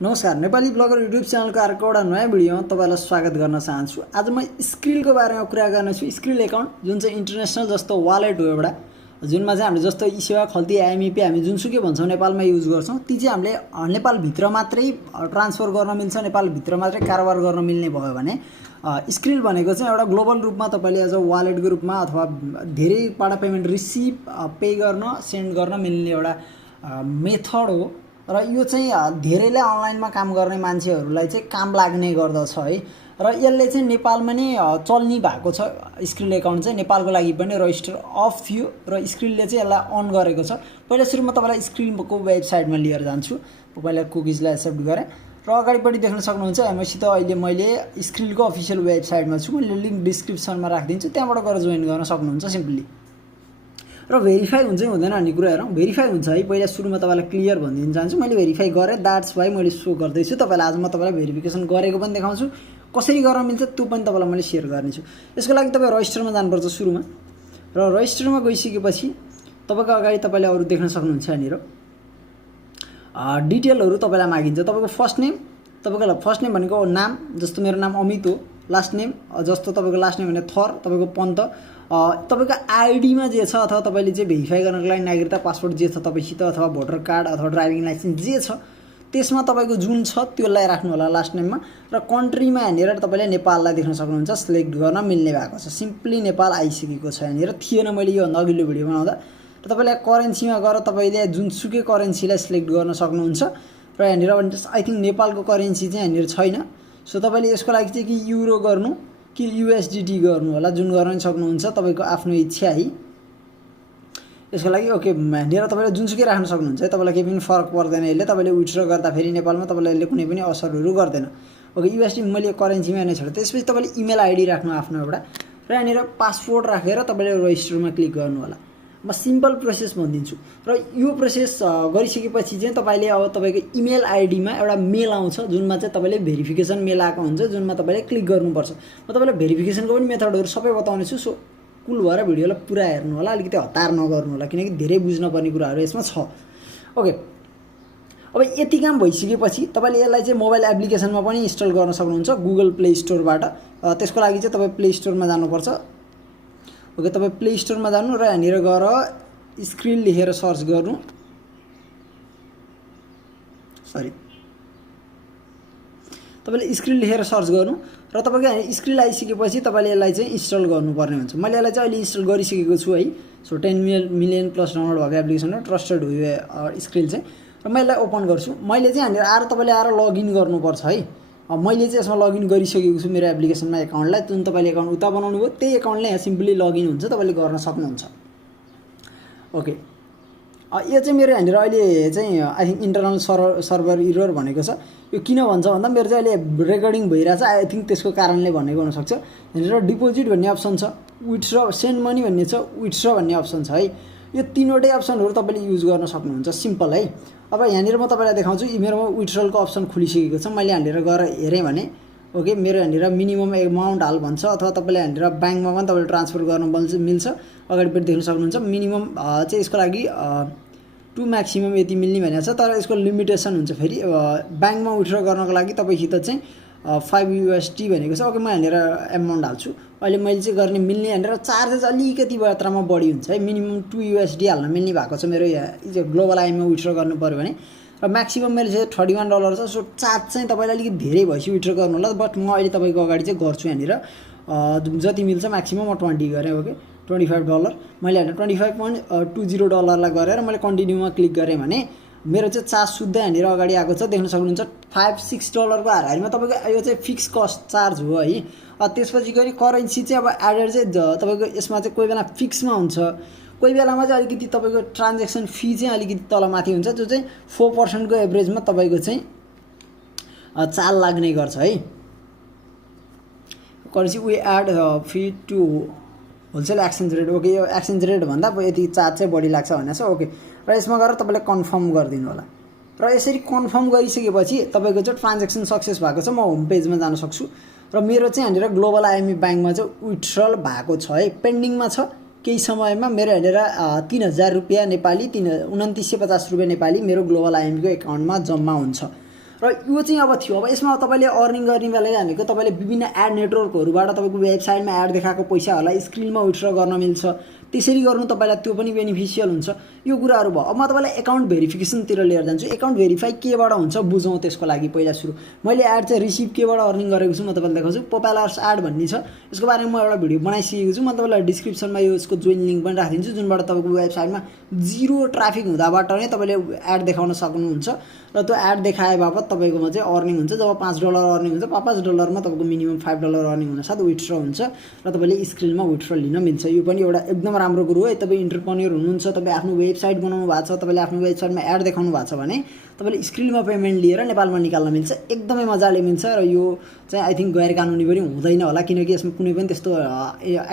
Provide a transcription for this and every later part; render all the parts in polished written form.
नमस्कार, Nepali bagger YouTube च्यानलको अर्को एउटा नयाँ भिडियोमा तपाईलाई स्वागत गर्न चाहन्छु। आज म स्क्रिलको बारेमा कुरा गर्नेछु। स्क्रिल एकाउन्ट जुन चाहिँ इन्टरनेसनल जस्तो वालेट हो एउटा, जुनमा चाहिँ हामीले जस्तो esewa खल्ती आइएमपी हामी जुनसुकै भन्छौँ नेपालमा युज गर्छौँ, ती चाहिँ हामीले नेपालभित्र मात्रै ट्रान्सफर गर्न मिल्छ, नेपालभित्र मात्रै कारोबार गर्न मिल्ने भयो भने स्क्रिल भनेको चाहिँ एउटा ग्लोबल रूपमा तपाईले एज अ वालेटको रूपमा अथवा धेरैबाट पेमेन्ट रिसिभ पे गर्न सेन्ड गर्न मिल्ने एउटा मेथड हो। र यो चाहिँ धेरैले अनलाइनमा काम गर्ने मान्छेहरूलाई चाहिँ काम लाग्ने गर्दछ है। र यसले चाहिँ नेपालमा नै चल्ने भएको छ। स्क्रिल एकाउन्ट चाहिँ नेपालको लागि पनि रजिस्टर अफ थियो र स्क्रिलले चाहिँ यसलाई अन गरेको छ। पहिला सुरुमा तपाईलाई स्क्रिलको वेबसाइटमा लिएर जान्छु। पहिला कुकीजलाई एक्सेप्ट गरेँ र अगाडिपट्टि देख्न सक्नुहुन्छ मसित अहिले मैले स्क्रिलको अफिसियल वेबसाइटमा छु। मैले लिङ्क डिस्क्रिप्सनमा राखिदिन्छु, त्यहाँबाट गएर जोइन गर्न सक्नुहुन्छ सिम्पली। र भेरिफाई हुन्छ हुँदैन भन्ने कुरा हेरौँ। भेरिफाई हुन्छ है। पहिला सुरुमा तपाईँलाई क्लियर भनिदिन चाहन्छु, मैले भेरिफाई गरेँ, द्याट्स वाइ मैले सो गर्दैछु तपाईँलाई। आज म तपाईँलाई भेरिफिकेसन गरेको पनि देखाउँछु, कसरी गर्न मिल्छ त्यो पनि तपाईँलाई मैले सेयर गर्नेछु। यसको लागि तपाईँ रजिस्टरमा जानुपर्छ सुरुमा। र रजिस्टरमा गइसकेपछि तपाईँको अगाडि तपाईँले अरू देख्न सक्नुहुन्छ यहाँनिर डिटेलहरू तपाईँलाई मागिन्छ। तपाईँको फर्स्ट नेम, तपाईँको फर्स्ट नेम भनेको नाम, जस्तो मेरो नाम अमित हो। लास्ट नेम जस्तो तपाईँको लास्ट नेम भने थर, तपाईँको पन्त, तपाईँको आइडीमा जे छ अथवा तपाईँले चाहिँ भेरिफाई गर्नको लागि नागरिकता पासपोर्ट जे छ तपाईँसित अथवा भोटर कार्ड अथवा ड्राइभिङ लाइसेन्स जे छ त्यसमा तपाईँको जुन छ त्यसलाई राख्नु होला लास्ट नेममा। र कन्ट्रीमा यहाँनिर तपाईँले नेपाललाई देख्न सक्नुहुन्छ सिलेक्ट गर्न मिल्ने भएको छ। सिम्पली नेपाल आइसकेको छ यहाँनिर। थिएन मैले योभन्दा अघिल्लो भिडियो बनाउँदा। र तपाईँले करेन्सीमा गएर तपाईँले जुनसुकै करेन्सीलाई सिलेक्ट गर्न सक्नुहुन्छ। र यहाँनिर आई थिङ्क नेपालको करेन्सी चाहिँ यहाँनिर छैन। सो तपाईँले यसको लागि चाहिँ कि युरो गर्नु कि युएसडिटी गर्नु होला, जुन गर्न सक्नुहुन्छ, तपाईँको आफ्नो इच्छा है। यसको लागि ओके यहाँनिर तपाईँले जुनसुकै राख्न सक्नुहुन्छ है। तपाईँलाई केही पनि फरक पर्दैन यसले। तपाईँले विथड्र गर्दाखेरि नेपालमा तपाईँलाई यसले कुनै पनि असरहरू गर्दैन। ओके युएसडी मैले करेन्सीमा नै छोडेँ। त्यसपछि तपाईँले इमेल आइडी राख्नु आफ्नो एउटा, र यहाँनिर पासपोर्ट राखेर तपाईँले रजिस्टरमा क्लिक गर्नु होला। म सिम्पल प्रोसेस भनिदिन्छु। र यो प्रोसेस गरिसकेपछि चाहिँ तपाईँले अब तपाईँको इमेल आइडीमा एउटा मेल आउँछ, जुनमा चाहिँ तपाईँले भेरिफिकेसन मेल आएको हुन्छ, जुनमा तपाईँले क्लिक गर्नुपर्छ। म तपाईँलाई भेरिफिकेसनको पनि मेथडहरू सबै बताउनेछु। सो कुल भएर भिडियोलाई पुरा हेर्नु होला, अलिकति हतार नगर्नु होला, किनकि धेरै बुझ्नुपर्ने कुराहरू यसमा छ। ओके, अब यति काम भइसकेपछि तपाईँले यसलाई चाहिँ मोबाइल एप्लिकेसनमा पनि इन्स्टल गर्न सक्नुहुन्छ गुगल प्ले स्टोरबाट। त्यसको लागि चाहिँ तपाईँ प्ले स्टोरमा जानुपर्छ। ओके, तपाईँ प्ले स्टोरमा जानु र यहाँनिर गएर स्क्रिल लेखेर सर्च गर्नु। सरी, तपाईँले स्क्रिल लेखेर सर्च गर्नु र तपाईँको यहाँ स्क्रिल आइसकेपछि तपाईँले यसलाई चाहिँ इन्स्टल गर्नुपर्ने हुन्छ। मैले यसलाई चाहिँ अहिले इन्स्टल गरिसकेको छु है। सो 10 मिलियन प्लस डाउनलोड भएको एप्लिकेसन हो, ट्रस्टेड हो यो स्क्रिल चाहिँ। र मैले यसलाई ओपन गर्छु। मैले चाहिँ यहाँनिर आएर तपाईँले आएर लगइन गर्नुपर्छ है। मैले चाहिँ यसमा लगइन गरिसकेको छु मेरो एप्लिकेसनमा एकाउन्टलाई। जुन तपाईँले एकाउन्ट उता बनाउनु भयो त्यही एकाउन्टले यहाँ सिम्पली लगइन हुन्छ, तपाईँले गर्न सक्नुहुन्छ। ओके, यो चाहिँ मेरो यहाँनिर अहिले चाहिँ I think internal server error भनेको छ। यो किन भन्छ भन्दा मेरो चाहिँ अहिले रेकर्डिङ भइरहेछ, आई थिङ्क त्यसको कारणले भनेको हुनसक्छ। यहाँनिर डिपोजिट भन्ने अप्सन छ, विथड्र सेन्ड मनी भन्ने छ, विथड्र भन्ने अप्सन छ है। यो तीनवटै अप्सनहरू तपाईँले युज गर्न सक्नुहुन्छ सिम्पल है। अब यहाँनिर म तपाईँलाई देखाउँछु। मेरोमा विथड्रलको अप्सन खुलिसकेको छ। मैले यहाँनिर गएर हेरेँ भने ओके मेरो यहाँनिर मिनिमम एमाउन्ट हाल भन्छ, अथवा तपाईँले यहाँनिर ब्याङ्कमा पनि तपाईँले ट्रान्सफर गर्न मिल्छ। अगाडिपट्टि देख्न सक्नुहुन्छ मिनिमम चाहिँ यसको लागि टु म्याक्सिमम यति मिल्ने भनेको छ। तर यसको लिमिटेसन हुन्छ फेरि। ब्याङ्कमा विथड्र गर्नको लागि तपाईँसित चाहिँ 5 USD भनेको छ। ओके, म यहाँनिर एमाउन्ट हाल्छु। अहिले मैले चाहिँ गर्ने मिल्ने यहाँनिर चार्जेस अलिकति मात्रामा बढी हुन्छ है। मिनिमम 2 USD हाल्न मिल्ने भएको छ मेरो यहाँ ग्लोबल आइएममा विथड्र गर्नु पऱ्यो भने। र म्याक्सिमम मेरो चाहिँ $31 छ। सो चार्ज चाहिँ तपाईँलाई अलिकति धेरै भएपछि विथड्र गर्नु होला। बट म अहिले तपाईँको अगाडि चाहिँ गर्छु यहाँनिर जति मिल्छ म्याक्सिमम म 20 गरेँ। ओके, $25 मैले यहाँनिर $25.20 गरेर मैले कन्टिन्यूमा क्लिक गरेँ भने मेरो चाहिँ चार्ज शुद्ध यहाँनिर अगाडि आएको छ, देख्न सक्नुहुन्छ। $5-6 को हाराहारीमा तपाईँको यो चाहिँ फिक्स कस्ट चार्ज हो है। त्यसपछि गरी करेन्सी चाहिँ अब एडेड चाहिँ तपाईँको यसमा चाहिँ कोही बेला फिक्समा हुन्छ, कोही बेलामा चाहिँ अलिकति तपाईँको ट्रान्जेक्सन फी चाहिँ अलिकति तलमाथि हुन्छ, जो चाहिँ 4% को एभरेजमा तपाईँको चाहिँ चाल लाग्ने गर्छ है। Currency we add fee to wholesale exchange rate. Okay, यो एक्सचेन्ज रेट भन्दा यति चार्ज चाहिँ बढी लाग्छ भनेको छ। ओके, र यसमा गएर तपाईँले कन्फर्म गरिदिनु होला। र यसरी कन्फर्म गरिसकेपछि तपाईँको चाहिँ ट्रान्जेक्सन सक्सेस भएको छ। म होम पेजमा जान सक्छु र मेरो चाहिँ यहाँनिर ग्लोबल आइएमई ब्याङ्कमा चाहिँ विथड्रल भएको छ है, पेन्डिङमा छ। केही समयमा मेरो यहाँनिर 3000 रुपियाँ नेपाली, 2950 रुपियाँ नेपाली मेरो ग्लोबल आइएमईको एकाउन्टमा जम्मा हुन्छ। र यो चाहिँ अब थियो। अब यसमा तपाईँले अर्निङ गर्ने बेला भनेको तपाईँले विभिन्न एड नेटवर्कहरूबाट तपाईँको वेबसाइटमा एड देखाएको पैसाहरूलाई स्क्रिनमा विथड्र गर्न मिल्छ। त्यसरी गर्नु तपाईँलाई त्यो पनि बेनिफिसियल हुन्छ। यो कुराहरू भयो। अब म तपाईँलाई एकाउन्ट भेरिफिकेसनतिर लिएर जान्छु। एकाउन्ट भेरिफाई केबाट हुन्छ बुझौँ त्यसको लागि पहिला सुरु। मैले एड चाहिँ रिसिभ केबाट अर्निङ गरेको छु म तपाईँलाई देखाउँछु। पोपुलर्स एड भन्ने छ, यसको बारेमा म एउटा भिडियो बनाइसकेको छु। म तपाईँलाई डिस्क्रिप्सनमा यसको जोइन लिङ्क पनि राखिदिन्छु, जुनबाट तपाईँको वेबसाइटमा जिरो ट्राफिक हुँदाबाट नै तपाईँले एड देखाउन सक्नुहुन्छ। र त्यो एड देखाए बापत तपाईँकोमा चाहिँ अर्निङ हुन्छ। जब $5 अर्निङ हुन्छ, $5 मा तपाईँको मिनिमम $5 अर्निङ हुनसाथ विथड्र हुन्छ र तपाईँले स्क्रिलमा विथड्र लिन मिल्छ। यो पनि एउटा एकदम राम्रो कुरो हो। तपाईँ इन्टरप्रेन्योर हुनुहुन्छ, तपाईँ आफ्नो वेबसाइट बनाउनु भएको छ, तपाईँले आफ्नो वेबसाइटमा एड देखाउनु भएको छ भने तपाईँले स्क्रिलमा पेमेन्ट लिएर नेपालमा निकाल्न मिल्छ। एकदमै मजाले मिल्छ। र यो चाहिँ आई थिङ्क गैर कानुनी पनि हुँदैन होला, किनकि यसमा कुनै पनि त्यस्तो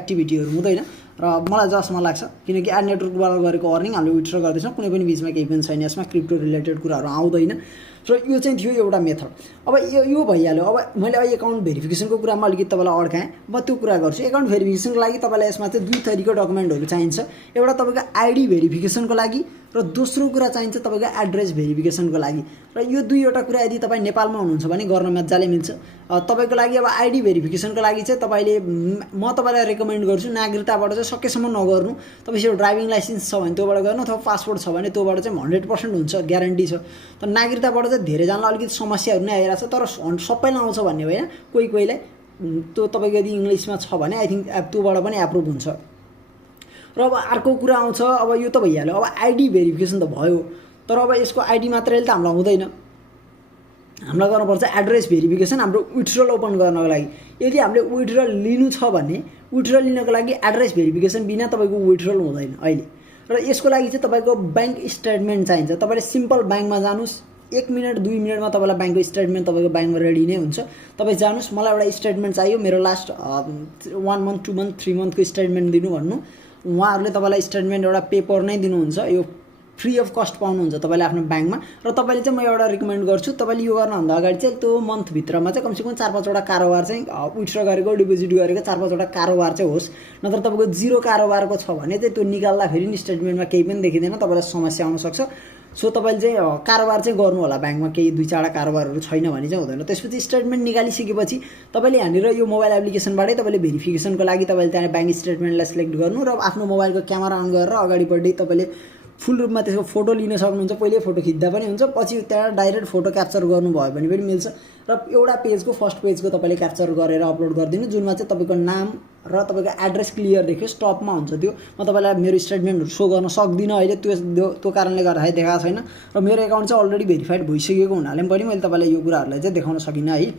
एक्टिभिटीहरू हुँदैन र मलाई जसमा लाग्छ, किनकि एड नेटवर्कबाट गरेको अर्निङ हामीले विथड्र गर्दैछौँ, कुनै पनि बिचमा केही पनि छैन, यसमा क्रिप्टो रिलेटेड कुराहरू आउँदैन। र यो चाहिँ थियो एउटा मेथड। अब यो भइहाल्यो। अब मैले अहिले एकाउन्ट भेरिफिकेसनको कुरामा अलिकति तपाईँलाई अड्काएँ, म त्यो कुरा गर्छु। एकाउन्ट भेरिफिकेसनको लागि तपाईँलाई यसमा चाहिँ दुई थरीको डकुमेन्टहरू चाहिन्छ। एउटा तपाईँको आइडी भेरिफिकेसनको लागि र दोस्रो कुरा चाहिन्छ तपाईँको एड्रेस भेरिफिकेसनको लागि। र यो दुईवटा कुरा यदि तपाईँ नेपालमा हुनुहुन्छ भने गर्न मजाले मिल्छ। तपाईँको लागि अब आइडी भेरिफिकेसनको लागि चाहिँ तपाईँले म तपाईँलाई रेकमेन्ड गर्छु नागरिकताबाट चाहिँ सकेसम्म नगर्नु। तपाईँसँग ड्राइभिङ लाइसेन्स छ भने त्योबाट गर्नु, अथवा पासपोर्ट छ भने त्योबाट चाहिँ 100% हुन्छ, ग्यारेन्टी छ। तर नागरिकताबाट चाहिँ धेरैजनालाई अलिकति समस्याहरू नै आइरहेको छ, तर सबैलाई आउँछ भन्ने होइन, कोहीलाई त्यो तपाईँको यदि इङ्ग्लिसमा छ भने आई थिङ्क त्योबाट पनि एप्रुभ हुन्छ। र अब अर्को कुरा आउँछ। अब यो त भइहाल्यो। अब आइडी भेरिफिकेसन त भयो, तर अब यसको आइडी मात्रैले त हामीलाई हुँदैन, हामीलाई गर्नुपर्छ एड्रेस भेरिफिकेसन हाम्रो विथड्रल ओपन गर्नको लागि। यदि हामीले विथड्रल लिनु छ भने विथड्रल लिनको लागि एड्रेस भेरिफिकेसन बिना तपाईँको विथड्रल हुँदैन अहिले। र यसको लागि चाहिँ तपाईँको ब्याङ्क स्टेटमेन्ट चाहिन्छ। तपाईँले सिम्पल ब्याङ्कमा जानुहोस्, 1 मिनट 2 मिनटमा तपाईँलाई ब्याङ्कको स्टेटमेन्ट तपाईँको ब्याङ्कमा रेडी नै हुन्छ। तपाईँ जानुहोस्, मलाई एउटा स्टेटमेन्ट चाहियो, मेरो लास्ट 1 मन्थ 2 मन्थ 3 मन्थको स्टेटमेन्ट दिनु भन्नु। उहाँहरूले तपाईँलाई स्टेटमेन्ट एउटा पेपर नै दिनुहुन्छ, यो फ्री अफ कस्ट पाउनुहुन्छ तपाईँले आफ्नो ब्याङ्कमा। र तपाईँले चाहिँ म एउटा रिकमेन्ड गर्छु, तपाईँले यो गर्नुभन्दा अगाडि चाहिँ त्यो मन्थभित्रमा चाहिँ कमसेकम 4-5वटा कारोबार चाहिँ विथड्र गरेको डिपोजिट गरेको 4-5वटा कारोबार चाहिँ होस्। नत्र तपाईँको जिरो कारोबारको छ भने चाहिँ त्यो निकाल्दाखेरि नि स्टेटमेन्टमा केही पनि देखिँदैन, तपाईँलाई समस्या आउनसक्छ। सो तपाईँले चाहिँ कारोबार चाहिँ गर्नु होला ब्याङ्कमा, केही 2-4वटा कारोबारहरू छैन भने चाहिँ हुँदैन। त्यसपछि स्टेटमेन्ट निकालिसकेपछि तपाईँले यहाँनिर यो मोबाइल एप्लिकेसनबाटै तपाईँले भेरिफिकेसनको लागि तपाईँले त्यहाँ ब्याङ्क स्टेटमेन्टलाई सिलेक्ट गर्नु र आफ्नो मोबाइलको क्यामेरा अन गरेर अगाडिपट्टि तपाईँले फुल रूपमा त्यसको फोटो लिन सक्नुहुन्छ। पहिले फोटो खिच्दा पनि हुन्छ, पछि त्यहाँ डाइरेक्ट फोटो क्याप्चर गर्नुभयो भने पनि मिल्छ। र एउटा पेजको फर्स्ट पेजको तपाईँले क्याप्चर गरेर अपलोड गरिदिनु, जुनमा चाहिँ तपाईँको नाम र तपाईँको एड्रेस क्लियर देखियोस्, टपमा हुन्छ त्यो। म तपाईँलाई मेरो स्टेटमेन्टहरू सो गर्न सक्दिनँ अहिले, त्यो कारणले गर्दाखेरि देखाएको छैन। र मेरो एकाउन्ट चाहिँ अलरेडी भेरिफाइड भइसकेको हुनाले पनि मैले तपाईँलाई यो कुराहरूलाई चाहिँ देखाउन सकिनँ है।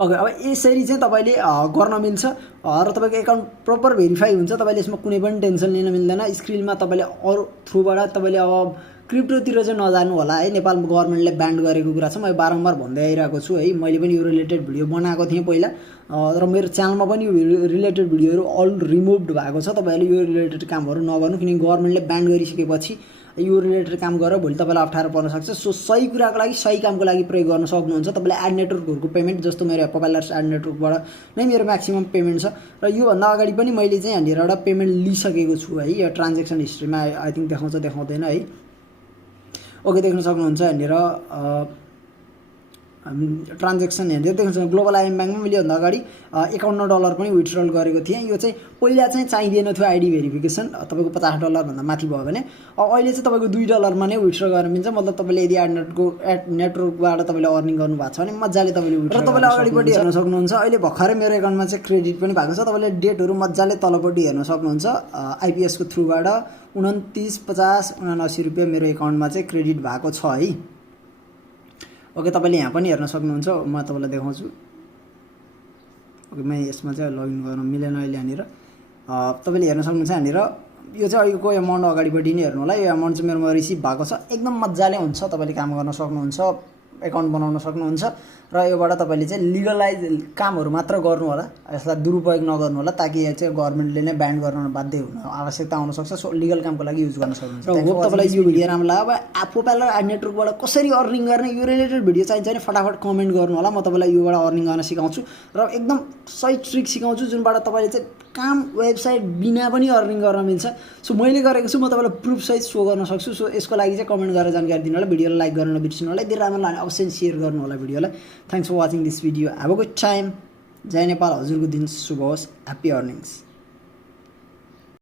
ओके, अब यसरी चाहिँ तपाईँले गर्न मिल्छ र तपाईँको एकाउन्ट प्रपर भेरिफाई हुन्छ। तपाईँले यसमा कुनै पनि टेन्सन लिन मिल्दैन। स्क्रिलमा तपाईँले अरू थ्रुबाट तपाईँले अब क्रिप्टोतिर चाहिँ नजानु होला है, नेपाल गभर्मेन्टले ब्यान्ड गरेको कुरा छ। म बारम्बार भन्दै आइरहेको छु है, मैले पनि यो रिलेटेड भिडियो बनाएको थिएँ पहिला, र मेरो च्यानलमा पनि यो रिलेटेड भिडियोहरू अल रिमुभड भएको छ। तपाईँहरूले यो रिलेटेड कामहरू नगर्नु, किनकि गभर्मेन्टले ब्यान्ड गरिसकेपछि यो रिलेटेड काम गरेर भोलि तपाईँलाई अप्ठ्यारो पर्न सक्छ। सो सही कुराको लागि सही कामको लागि प्रयोग गर्न सक्नुहुन्छ। तपाईँले एड नेटवर्कहरूको पेमेन्ट, जस्तो मेरो पोपुलर्स एड नेटवर्कबाट नै मेरो म्याक्सिमम पेमेन्ट छ। र योभन्दा अगाडि पनि मैले चाहिँ यहाँनिर एउटा पेमेन्ट लिइसकेको छु है, यो ट्रान्जेक्सन हिस्ट्रीमा आई थिङ्क देखाउँछ देखाउँदैन है। ओके, देख्न सक्नुहुन्छ यहाँनिर ट्रान्जेक्सन यहाँनिर देख्नुहुन्छ। ग्लोबल आइएम ब्याङ्कमा मैले योभन्दा अगाडि $51 पनि विथड्रल गरेको थिएँ। यो चाहिँ पहिला चाहिँ चाहिँदैन थियो आइडी भेरिफिकेसन, तपाईँको $50 भन्दा माथि भयो भने। अहिले चाहिँ तपाईँको $2 मा नै विथड्र गर्न मिल्छ। मतलब तपाईँले यदि एड नेटवर्कबाट तपाईँले अर्निङ गर्नुभएको छ भने मजाले तपाईँले विथड्र। र तपाईँले अगाडिपट्टि हेर्न सक्नुहुन्छ, अहिले भर्खरै मेरो एकाउन्टमा चाहिँ क्रेडिट पनि भएको छ। तपाईँले डेटहरू मजाले तलपट्टि हेर्न सक्नुहुन्छ। आइपिएसको थ्रुबाट 29, 50, 79 रुपियाँ मेरो एकाउन्टमा चाहिँ क्रेडिट भएको छ है। ओके, तपाईँले यहाँ पनि हेर्न सक्नुहुन्छ, म तपाईँलाई देखाउँछु। ओके, म यसमा चाहिँ लगइन गर्न मिलेन अहिले यहाँनिर। तपाईँले हेर्न सक्नुहुन्छ यहाँनिर यो चाहिँ अहिलेको एमाउन्ट अगाडिपट्टि नै हेर्नु होला। यो एमाउन्ट चाहिँ मेरोमा रिसिभ भएको छ। एकदम मजाले हुन्छ, तपाईँले काम गर्न सक्नुहुन्छ, एकाउन्ट बनाउन सक्नुहुन्छ। र योबाट तपाईँले चाहिँ लिगलाइज कामहरू मात्र गर्नु होला, यसलाई दुरुपयोग नगर्नु होला, ताकि यहाँ चाहिँ गभर्मेन्टले नै ब्यान गर्न बाध्य हुन आवश्यकता आउनसक्छ। सो लिगल कामको लागि युज गर्न सक्नुहुन्छ। र होप तपाईँलाई यो भिडियो राम्रो लाग्यो। अब पोपुलर एड नेटवर्कबाट कसरी अर्निङ गर्ने यो रिलेटेड भिडियो चाहिन्छ भने फटाफट कमेन्ट गर्नु होला। म तपाईँलाई योबाट अर्निङ गर्न सिकाउँछु र एकदम सही ट्रिक सिकाउँछु, जुनबाट तपाईँले चाहिँ काम वेबसाइट बिना पनि अर्निङ गर्न मिल्छ। सो मैले गरेको छु, म तपाईँलाई प्रुफ सहित सो गर्न सक्छु। सो यसको लागि चाहिँ कमेन्ट गरेर जानकारी दिनु होला, भिडियोलाई लाइक गर्न नबिर्सिनु होला, यदि राम्रो लाग्यो अवश्य सेयर गर्नु होला भिडियोलाई। Thanks for watching this video, have a good time. जय नेपाल, हजुरको दिन शुभ होस्, ह्याप्पी अर्निङ्स।